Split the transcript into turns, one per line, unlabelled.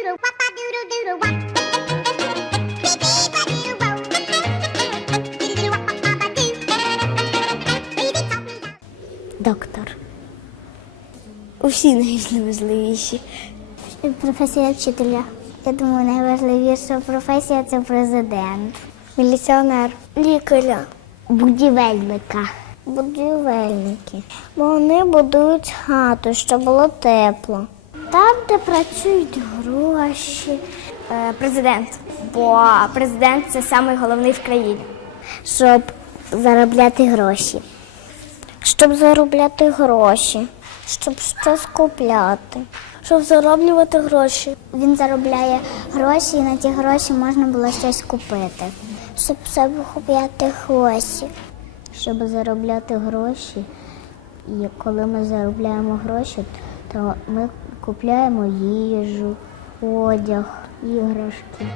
doodle wop a doodle wop.
Доктор. Усі найважливіші.
Професія вчителя. Я думаю, найважливіша професія це президент. Міліціонер.
Лікаря.
Будівельника. Будівельники. Бо вони будують хату, щоб було тепло. Там, де працюють гроші.
Е, Президент. Бо президент це самий головний в країні.
Щоб заробляти гроші. Щоб заробляти гроші. Щоб щось купляти.
Щоб зароблювати гроші.
Він заробляє гроші, і на ті гроші можна було щось купити. Щоб заробляти гроші. Щоб заробляти гроші. І коли ми заробляємо гроші, то ми купляємо їжу, одяг, іграшки.